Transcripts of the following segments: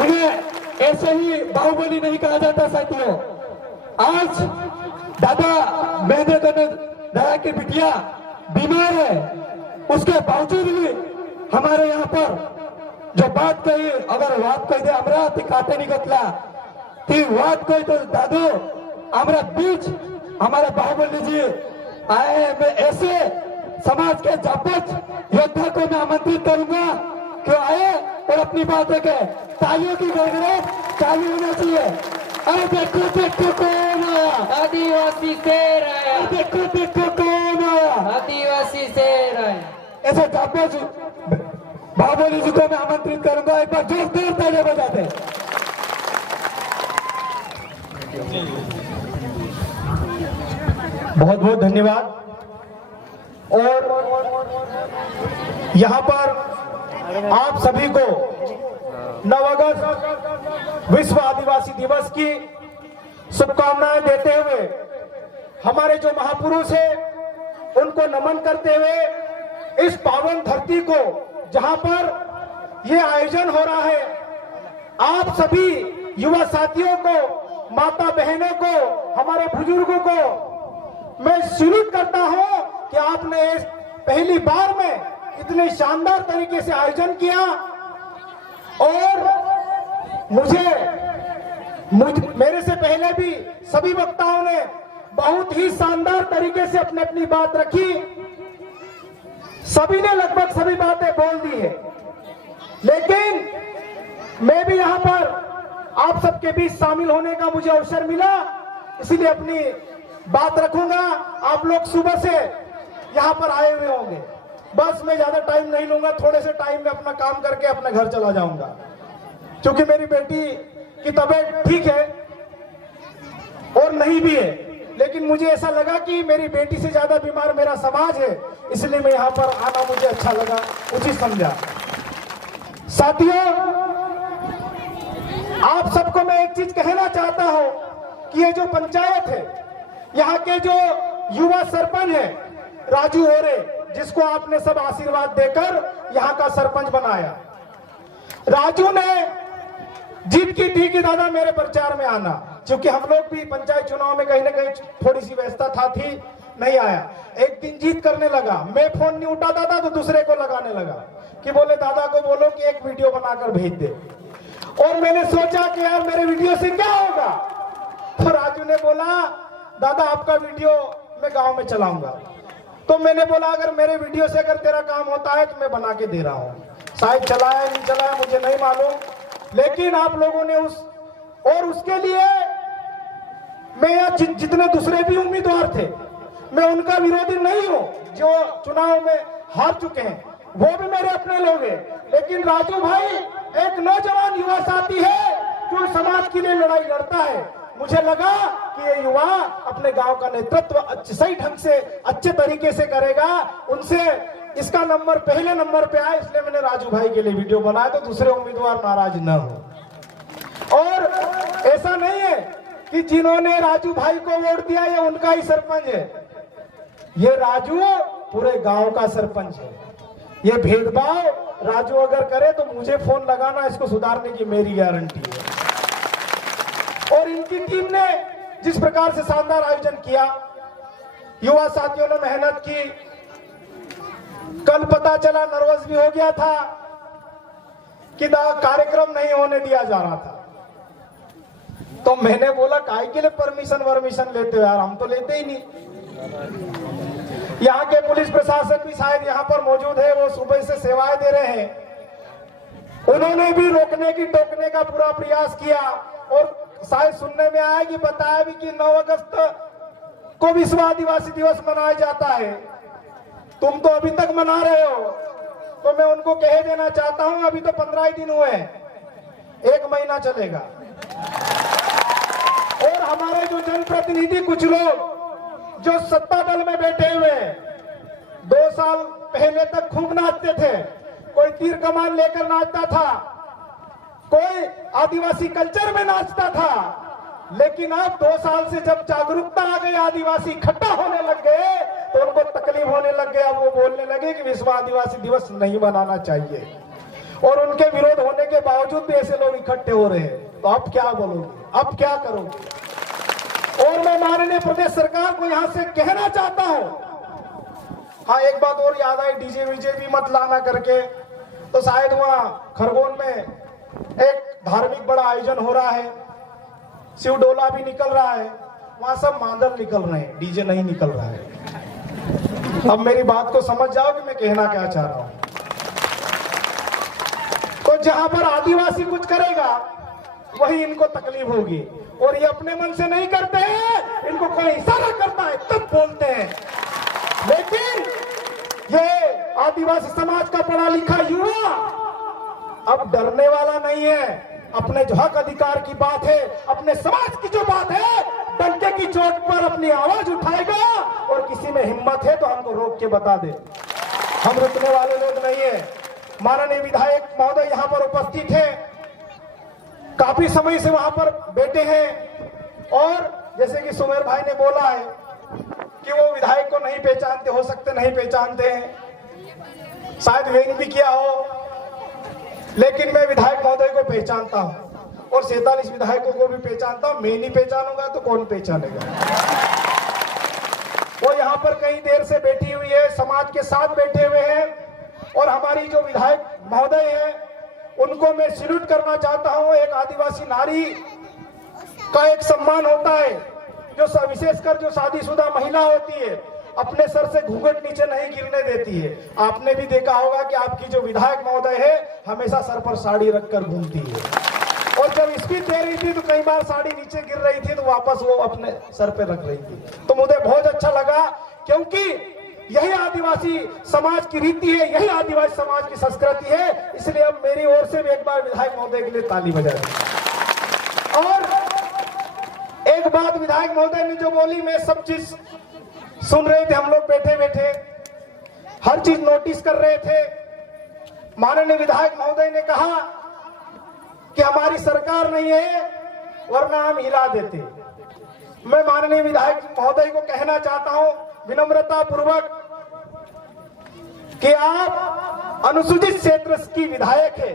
उन्हें ऐसे ही बाहुबली नहीं कहा जाता साथियों। आज दादा महेंद्र दया की बिटिया बीमार है, उसके बावजूद भी हमारे यहाँ पर जो बात कही, अगर बात कही दे अमरावती खाते निकतला ती बात कही तो दादू हमारा बीच हमारे बाहुबली जी आए हैं। मैं ऐसे समाज के जागृत योद्धा को मैं आमंत्रित करूंगा कि आए और अपनी बात रखे। तालियों की गड़गड़ाहट चालू होना चाहिए। अरे देखो देखो कौन आया, आदिवासी शेर आया, देखो देखो कौन आया, आदिवासी शेर आया। ऐसे जागृत बाहुबली जी को मैं आमंत्रित करूंगा। एक बार जोरदार तालियां बजाते। बहुत बहुत धन्यवाद। और यहाँ पर आप सभी को 9 अगस्त विश्व आदिवासी दिवस की शुभकामनाएं देते हुए, हमारे जो महापुरुष हैं उनको नमन करते हुए, इस पावन धरती को जहां पर ये आयोजन हो रहा है, आप सभी युवा साथियों को, माता बहनों को, हमारे बुजुर्गों को मैं सैल्यूट करता हूं कि आपने इस पहली बार में इतने शानदार तरीके से आयोजन किया। और मेरे से पहले भी सभी वक्ताओं ने बहुत ही शानदार तरीके से अपनी अपनी बात रखी। सभी ने लगभग सभी बातें बोल दी है, लेकिन मैं भी यहां पर आप सबके बीच शामिल होने का मुझे अवसर मिला, इसीलिए अपनी बात रखूंगा। आप लोग सुबह से यहां पर आए हुए होंगे, बस मैं ज्यादा टाइम नहीं लूंगा, थोड़े से टाइम में अपना काम करके अपने घर चला जाऊंगा, क्योंकि मेरी बेटी की तबीयत ठीक है और नहीं भी है, लेकिन मुझे ऐसा लगा कि मेरी बेटी से ज्यादा बीमार मेरा समाज है, इसलिए मैं यहाँ पर आना मुझे अच्छा लगा, उचित समझा। साथियों, आप सबको मैं एक चीज कहना चाहता हूं कि ये जो पंचायत है, यहाँ के जो युवा सरपंच है राजू ओरे, जिसको आपने सब आशीर्वाद देकर यहाँ का सरपंच बनाया, राजू ने जीत की थी कि दादा मेरे प्रचार में आना, क्योंकि हम लोग भी पंचायत चुनाव में कहीं ना कहीं थोड़ी सी व्यस्तता थी, नहीं आया। एक दिन जीत करने लगा, मैं फोन नहीं उठाता था तो दूसरे को लगाने लगा कि बोले दादा को बोलो कि एक वीडियो बनाकर भेज दे। और मैंने सोचा कि यार मेरे वीडियो से क्या होगा, तो राजू ने बोला दादा आपका वीडियो मैं गांव में चलाऊंगा। तो मैंने बोला अगर मेरे वीडियो से अगर तेरा काम होता है तो मैं बना के दे रहा हूं, शायद चलाया नहीं चलाया मुझे नहीं मालूम, लेकिन आप लोगों ने उसके लिए मैं यहाँ जितने दूसरे भी उम्मीदवार थे, मैं उनका विरोधी नहीं हूं, जो चुनाव में हार चुके हैं वो भी मेरे अपने लोग हैं, लेकिन राजू भाई एक नौजवान युवा साथी है जो समाज के लिए लड़ाई लड़ता है। मुझे लगा कि ये युवा अपने गांव का नेतृत्व सही ढंग से अच्छे तरीके से करेगा, उनसे इसका नंबर पहले नंबर पे आए, इसलिए मैंने राजू भाई के लिए वीडियो बनाया तो दूसरे उम्मीदवार नाराज न हो। और ऐसा नहीं है कि जिन्होंने राजू भाई को वोट दिया ये उनका ही सरपंच है, ये राजू पूरे गांव का सरपंच है। ये भेदभाव राजू अगर करे तो मुझे फोन लगाना, इसको सुधारने की मेरी गारंटी है। और इनकी टीम ने जिस प्रकार से शानदार आयोजन किया, युवा साथियों ने मेहनत की। कल पता चला, नर्वस भी हो गया था कि कार्यक्रम नहीं होने दिया जा रहा था, तो मैंने बोला काहे के लिए परमिशन लेते हो यार, हम तो लेते ही नहीं। यहाँ के पुलिस प्रशासन भी शायद यहाँ पर मौजूद है, वो सुबह से सेवाएं दे रहे हैं, उन्होंने भी रोकने की टोकने का पूरा प्रयास किया। और शायद सुनने में आया कि बताया भी कि 9 अगस्त को विश्व आदिवासी दिवस मनाया जाता है, तुम तो अभी तक मना रहे हो, तो मैं उनको कह देना चाहता हूं अभी तो 15 ही दिन हुए हैं, 1 महीना चलेगा। और हमारे जो जनप्रतिनिधि कुछ लोग जो सत्ता दल में बैठे हुए 2 साल पहले तक खूब नाचते थे, कोई तीर कमान लेकर नाचता था, कोई आदिवासी कल्चर में नाचता था, लेकिन अब 2 साल से जब जागरूकता आ गई, आदिवासी इकट्ठा होने लग गए, तो उनको तकलीफ होने लग गया। वो बोलने लगे कि विश्व आदिवासी दिवस नहीं मनाना चाहिए। और उनके विरोध होने के बावजूद भी ऐसे लोग इकट्ठे हो रहे हैं, तो अब क्या बोलोगे, अब क्या करोगे? और मैं माननीय प्रदेश सरकार को यहां से कहना चाहता हूं, हाँ एक बात और याद आई, डीजे वीजे भी मत लाना करके, तो शायद वहां खरगोन में एक धार्मिक बड़ा आयोजन हो रहा है, शिव डोला भी निकल रहा है, वहां सब मादल निकल रहे हैं, डीजे नहीं निकल रहा है। अब मेरी बात को समझ जाओ कि मैं कहना क्या चाह रहा हूं। तो जहां पर आदिवासी कुछ करेगा वही इनको तकलीफ होगी, और ये अपने मन से नहीं करते हैं, इनको कोई इशारा करता है तब बोलते हैं। लेकिन ये आदिवासी समाज का पढ़ा लिखा युवा अब डरने वाला नहीं है, अपने जो हक अधिकार की बात है, अपने समाज की जो बात है, डंके की चोट पर अपनी आवाज उठाएगा, और किसी में हिम्मत है तो हमको रोक के बता दे, हम रुकने वाले लोग नहीं है। माननीय विधायक महोदय यहाँ पर उपस्थित है, काफी समय से वहां पर बैठे हैं, और जैसे कि सुमेर भाई ने बोला है कि वो विधायक को नहीं पहचानते, हो सकते नहीं पहचानते हैं, शायद व्यंग भी किया हो, लेकिन मैं विधायक महोदय को पहचानता हूं, और 47 विधायकों को भी पहचानता हूं। मैं नहीं पहचानूंगा तो कौन पहचानेगा? वो यहाँ पर कई देर से बैठी हुई है, समाज के साथ बैठे हुए हैं, और हमारी जो विधायक महोदय है उनको मैं सैल्यूट करना चाहता हूं। एक आदिवासी नारी का एक सम्मान होता है, जो विशेषकर जो शादीशुदा महिला होती है, अपने सर से घूंघट नीचे नहीं गिरने देती है। आपने भी देखा होगा कि आपकी जो विधायक महोदय है हमेशा सर पर साड़ी रखकर घूमती है, और जब स्पीच दे रही थी तो कई बार साड़ी नीचे गिर रही थी तो वापस वो अपने सर पे रख रही थी। तो मुझे बहुत अच्छा लगा, क्योंकि यही आदिवासी समाज की रीति है, यही आदिवासी समाज की संस्कृति है। इसलिए अब मेरी ओर से भी एक बार विधायक महोदय के लिए ताली बजा दी। और एक बात विधायक महोदय ने जो बोली, मैं सब चीज सुन रहे थे, हम लोग बैठे बैठे हर चीज नोटिस कर रहे थे। माननीय विधायक महोदय ने कहा कि हमारी सरकार नहीं है वरना हम हिला देते। मैं माननीय विधायक महोदय को कहना चाहता हूं विनम्रता पूर्वक कि आप अनुसूचित क्षेत्र की विधायक है,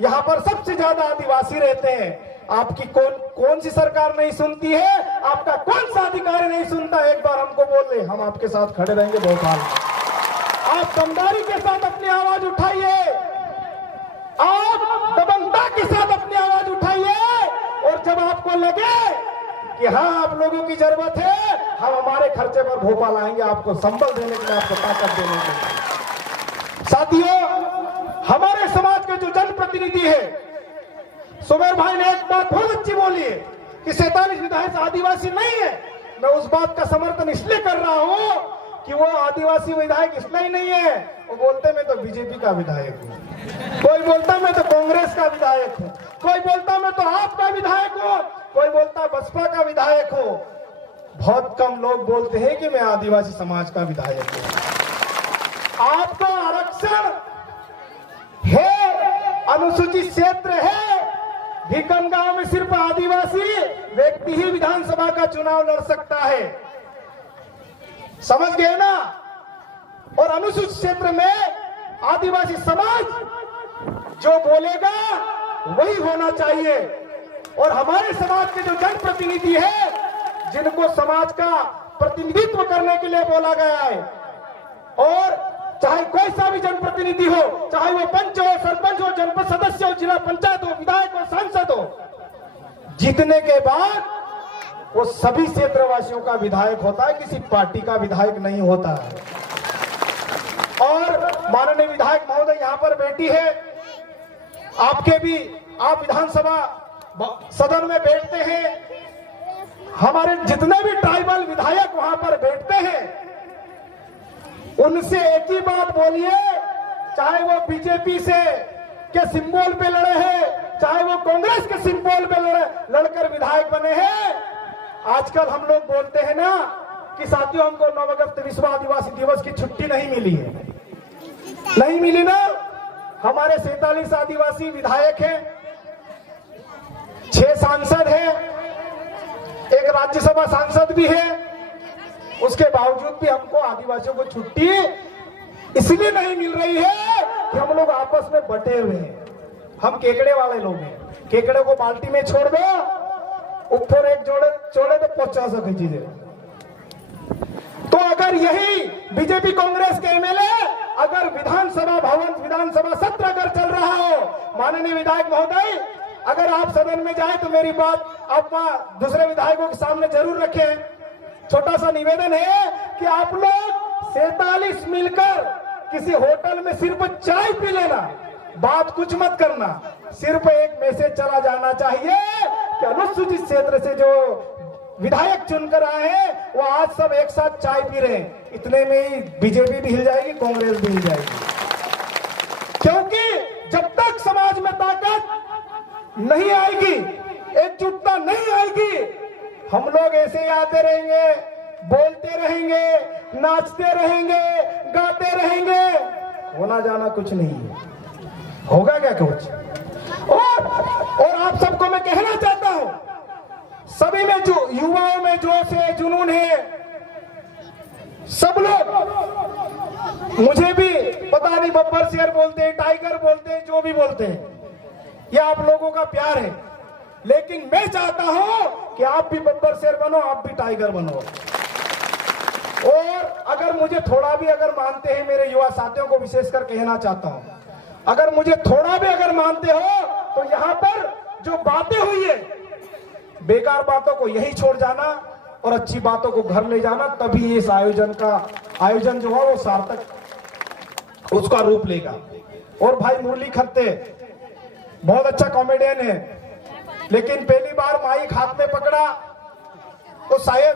यहाँ पर सबसे ज्यादा आदिवासी रहते हैं, आपकी कौन सी सरकार नहीं सुनती है, आपका कौन सा अधिकारी नहीं सुनता? एक बार हमको बोल दे, हम आपके साथ खड़े रहेंगे बहुत साल। आप दमदारी के साथ अपनी आवाज उठाइए, आप दबंगता के साथ अपनी आवाज उठाइए, और जब आपको लगे कि हाँ आप लोगों की जरूरत है, हम हमारे खर्चे पर भोपाल आएंगे आपको संबल देने के लिए, आपको ताकत देने के लिए। साथियों, हमारे समाज के जो जनप्रतिनिधि है, सुमेर भाई ने एक बात बहुत अच्छी बोली है कि 47 विधायक आदिवासी नहीं है। मैं उस बात का समर्थन इसलिए कर रहा हूं कि वो आदिवासी विधायक इसलिए नहीं है, वो बोलते मैं तो बीजेपी का विधायक हूं, कोई बोलता मैं तो कांग्रेस का विधायक हूं, कोई बोलता मैं तो आपका विधायक हूं, कोई बोलता बसपा का विधायक हूं। बहुत कम लोग बोलते हैं कि मैं आदिवासी समाज का विधायक हूं। आपका आरक्षण है, अनुसूचित क्षेत्र है, भीकम गांव में सिर्फ आदिवासी व्यक्ति ही विधानसभा का चुनाव लड़ सकता है, समझ गए ना? और अनुसूचित क्षेत्र में आदिवासी समाज जो बोलेगा वही होना चाहिए। और हमारे समाज के जो जनप्रतिनिधि है, जिनको समाज का प्रतिनिधित्व करने के लिए बोला गया है, और चाहे कोई सा भी जनप्रतिनिधि हो, चाहे वो पंच हो, सरपंच हो, जनपद सदस्य हो, जिला पंचायत हो, विधायक हो, सांसद हो, जीतने के बाद वो सभी क्षेत्रवासियों का विधायक होता है, किसी पार्टी का विधायक नहीं होता है। और माननीय विधायक महोदय यहाँ पर बैठी है, आपके भी, आप विधानसभा सदन में बैठते हैं, हमारे जितने भी ट्राइबल विधायक वहां पर बैठते हैं, उनसे एक ही बात बोलिए, चाहे वो बीजेपी से के सिंबल पे लड़े हैं, चाहे वो कांग्रेस के सिंबल पे लड़कर विधायक बने हैं। आजकल हम लोग बोलते हैं ना कि साथियों हमको 9 अगस्त विश्व आदिवासी दिवस की छुट्टी नहीं मिली है, नहीं मिली ना। हमारे 47 आदिवासी विधायक हैं, 6 सांसद हैं, एक राज्यसभा सांसद भी है, उसके बावजूद भी हमको आदिवासियों को छुट्टी इसलिए नहीं मिल रही है कि हम लोग आपस में बटे हुए हैं, हम केकड़े वाले लोग हैं। केकड़े को बाल्टी में छोड़ दो, ऊपर एक जोड़े छोड़े तो 50 खींची दे। तो अगर यही बीजेपी कांग्रेस के एमएलए अगर विधानसभा भवन विधानसभा सत्र अगर चल रहा हो, माननीय विधायक महोदय, अगर आप सदन में जाए तो मेरी बात आप दूसरे विधायकों के सामने जरूर रखें। छोटा सा निवेदन है कि आप लोग 47 मिलकर किसी होटल में सिर्फ चाय पी लेना, बात कुछ मत करना, सिर्फ एक मैसेज चला जाना चाहिए कि अनुसूचित क्षेत्र से जो विधायक चुनकर आए हैं वो आज सब एक साथ चाय पी रहे हैं। इतने में ही बीजेपी भी हिल जाएगी, कांग्रेस भी हिल जाएगी। क्योंकि जब तक समाज में ताकत नहीं आएगी, एकजुटता नहीं आएगी, हम लोग ऐसे ही आते रहेंगे, बोलते रहेंगे, नाचते रहेंगे, गाते रहेंगे, होना जाना कुछ नहीं है। होगा क्या कुछ? और आप सबको मैं कहना चाहता हूं, सभी में जो युवाओं में जोश है, जुनून है, सब लोग, मुझे भी पता नहीं बब्बर शेर बोलते हैं, टाइगर बोलते हैं, जो भी बोलते हैं, ये आप लोगों का प्यार है। लेकिन मैं चाहता हूं कि आप भी बब्बर शेर बनो, आप भी टाइगर बनो। और अगर मुझे थोड़ा भी अगर मानते हैं, मेरे युवा साथियों को विशेषकर कहना चाहता हूं, अगर मुझे थोड़ा भी अगर मानते हो तो यहाँ पर जो बातें हुई है, बेकार बातों को यही छोड़ जाना और अच्छी बातों को घर ले जाना, तभी इस आयोजन जो है वो सार्थक उसका रूप लेगा। और भाई मुरली खत्ते बहुत अच्छा कॉमेडियन है, लेकिन पहली बार माइक हाथ में पकड़ा तो शायद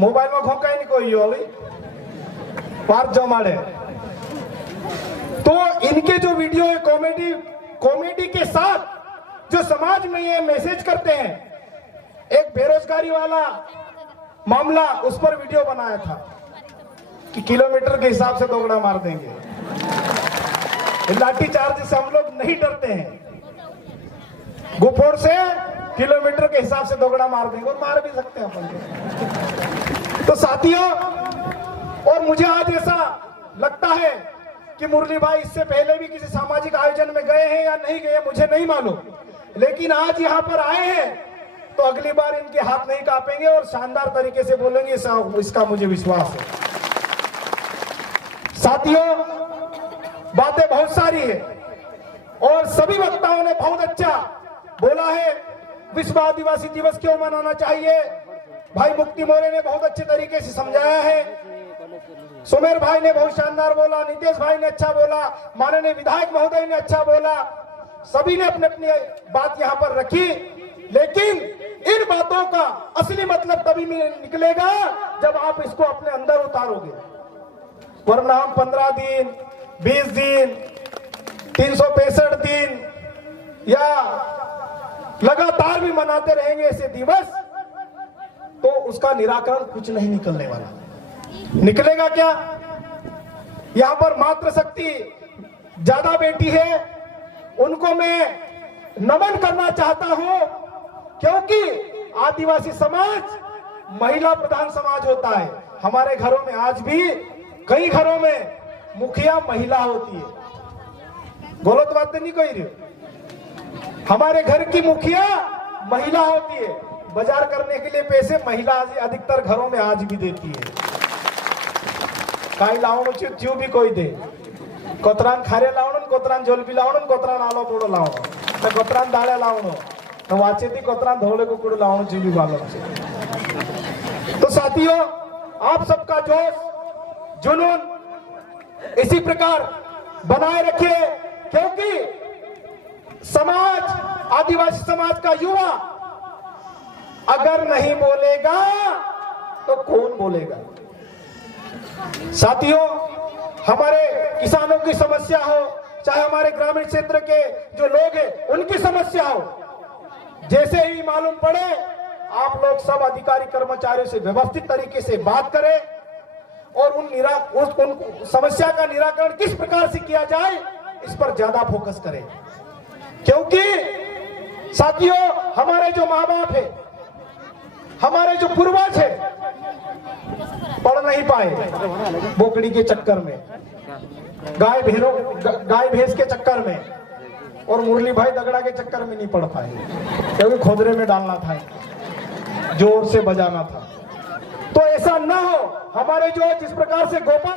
मोबाइल में घोंका ही नहीं कोई होली पार जमाड़े। तो इनके जो वीडियो है कॉमेडी के साथ जो समाज में ये मैसेज करते हैं, एक बेरोजगारी वाला मामला, उस पर वीडियो बनाया था कि किलोमीटर के हिसाब से दोगड़ा मार देंगे। लाठी चार्ज से हम लोग नहीं डरते हैं, गुफोड़ से किलोमीटर के हिसाब से दोगड़ा मार देंगे, और मार भी सकते हैं अपन। तो साथियों, और मुझे आज ऐसा लगता है कि मुरली भाई इससे पहले भी किसी सामाजिक आयोजन में गए हैं या नहीं गए मुझे नहीं मालूम, लेकिन आज यहाँ पर आए हैं तो अगली बार इनके हाथ नहीं कांपेंगे और शानदार तरीके से बोलेंगे, इसका मुझे विश्वास है। साथियों, बातें बहुत सारी है और सभी वक्ताओं ने बहुत अच्छा बोला है। विश्व आदिवासी दिवस क्यों मनाना चाहिए, भाई मुक्ति मोरे ने बहुत अच्छे तरीके से समझाया है, सुमेर भाई ने बहुत शानदार बोला, नितेश भाई ने अच्छा बोला, माननीय विधायक महोदय ने अच्छा बोला, सभी ने अपनी अपनी बात यहाँ पर रखी। लेकिन इन बातों का असली मतलब तभी निकलेगा जब आप इसको अपने अंदर उतारोगे, वरना हम 15 दिन 20 दिन 365 दिन या लगातार भी मनाते रहेंगे ऐसे दिवस, तो उसका निराकरण कुछ नहीं निकलने वाला। निकलेगा क्या? यहां पर मातृशक्ति ज्यादा बेटी है, उनको मैं नमन करना चाहता हूं, क्योंकि आदिवासी समाज महिला प्रधान समाज होता है। हमारे घरों में आज भी कई घरों में मुखिया महिला होती है, गलत बात नहीं कोई रही। हमारे घर की मुखिया महिला होती है, बाजार करने के लिए पैसे महिला अधिकतर घरों में आज भी देती है। काई लावण च्यू भी कोई दे, कोतरान खारे लावण, कोतरान जोलबी लावण, कोतरान आलो पोड़ो लावण, तो कोतरान दाळे लावण, तो वाचे थी कोतरान धोले कुकुड़ लावण च्यू भी वालों से। तो साथियों, आप सबका जोश जुनून इसी प्रकार बनाए रखिए, क्योंकि समाज, आदिवासी समाज का युवा अगर नहीं बोलेगा तो कौन बोलेगा? साथियों, हमारे किसानों की समस्या हो, चाहे हमारे ग्रामीण क्षेत्र के जो लोग हैं उनकी समस्या हो, जैसे ही मालूम पड़े आप लोग सब अधिकारी कर्मचारियों से व्यवस्थित तरीके से बात करें और उन समस्या का निराकरण किस प्रकार से किया जाए इस पर ज्यादा फोकस करें। क्योंकि साथियों, हमारे जो माँ बाप है, हमारे जो पूर्वज है, पढ़ नहीं पाए बोकड़ी के चक्कर में, गाय भैंस के चक्कर में और मुरली भाई दगड़ा के चक्कर में नहीं पड़ पाए, क्योंकि खोदरे में डालना था, जोर से बजाना था। तो ऐसा ना हो। हमारे जो जिस प्रकार से गोपाल